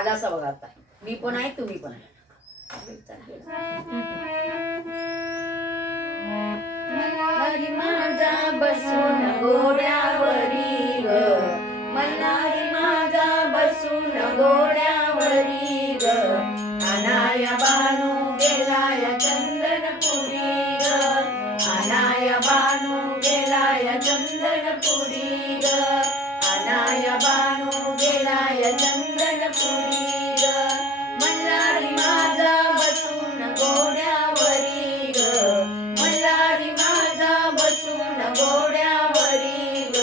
आलासा बघा आता. मी पण आहे, तुम्ही पण आहे. मल्हारी माझा बसून घोड्यावरी ग, मल्हारी माझा बसून घोड्यावरी ग, आनाया बानू गेलाय चंदनपुरी ग, आनाया बानू गेलाय चंदनपुरी ग, आनाया बानू गेलाय चंदनपुरी ग, मल्हारी माझा बसून घोड्यावरी ग, मल्हारी माझा बसून घोड्यावरी ग,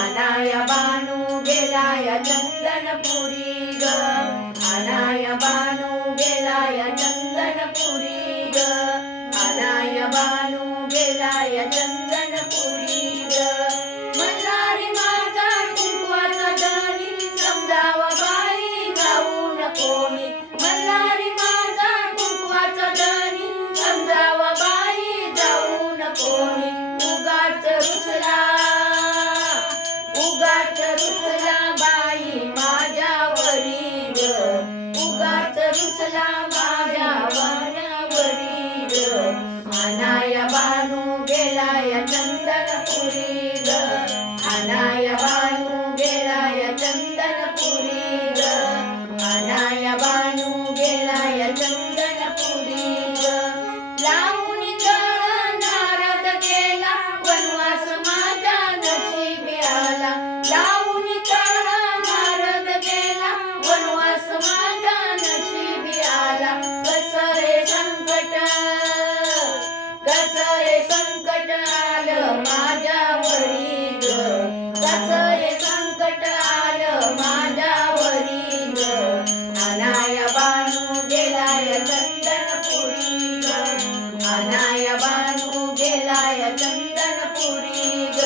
आनाया बानू गेलाय चंदनपुरी ग, आनाया बानू गेलाय चंदनपुरी ग, आनाया बानू गेलाय चंदनपुरी ग, मल्हारी माझा कुंकवाचा धनी समजावा बाई जाऊन कोणी, मल्हारी माझा कुंकवाचा धनी समजावा बाई जाऊन कोणी, उगाच रुसला बाई माझ्यावरी ग, उगाच रुसला माझ्यावरी ग, आनाया बानू गेलाय चंदनपुरी ग, आनाया बानू गेलाय चंदनपुरी ग, आनाया बानू गेलाय चंदनपुरी ग, लावून तळ नारद गेला वनवास माझ्या नशिबी आला, लावून तळ नारद गेला वनवास माझ्या नशिबी आला, कसं रे संकट आलं माझ्यावरी ग, कसं रे संकट आलं माझ्यावरी ग, आनाया बानू गेलाय चंदनपुरी ग, आनाया बानू गेलाय चंदनपुरी ग,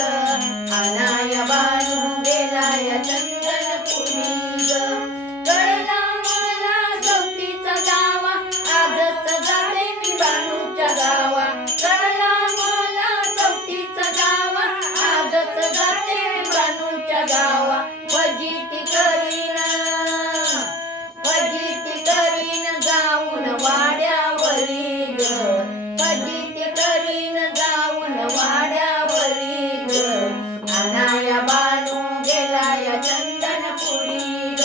आनाया बानू गेलाय चंदनपुरी ग, कळला मला गवतीचा गावा आजच जाते मी बानूच्या गावा, कळला मला गवतीचा गावा आजच जाते मी बानूच्या गावा, फजिती करीन जाऊन वाड्यावरी ग, फजिती करीन जाऊन वाड्यावरी ग, आनाया बानू गेलाय चंदनपुरी ग,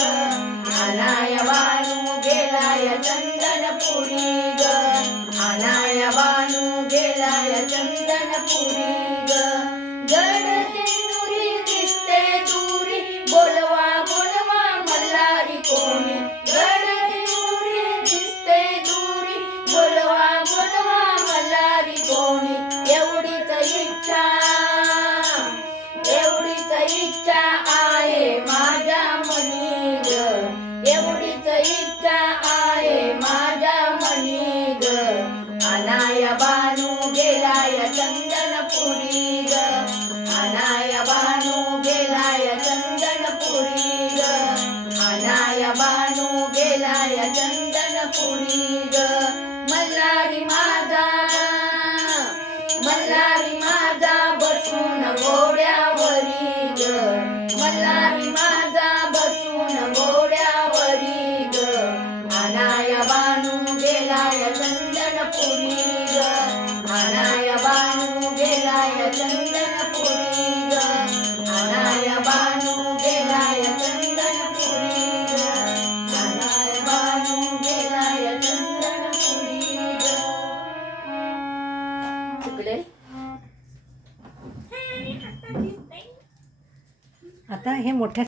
आनाया बानू गेलाय चंदनपुरी ग, आनाया बानू गेलाय चंदनपुरी ग, गड सिंदुरी दिसते दुरी बोलवा बोलवा मल्हारी कोणी, गड सिंदुरी दिसते दुरी बोलवा बोलवा मल्हारी कोणी, एवढीच इच्छा आहे माझ्या मनी ग, एवढीच इच्छा आहे माझ्या मनी ग, आनाया बानू गेलाय चंदनपुरी ग, आनाया बानू गेलाय चंदनपुरी ग, आनाया बानू गेलाय चंदनपुरी ग, मल्हारी माझा बसून घोड्यावरी ग, मल्हारी माझा बसून घोड्यावरी ग, आनाया बानू गेलाय चंदनपुरी ग, आनाया बानू गेलाय चंदनपुरी ग, आनाया बानू गेलाय चंदनपुरी ग, आनाया बानू गेलाय चंदनपुरी ग. चुकले आता हे मोठ्या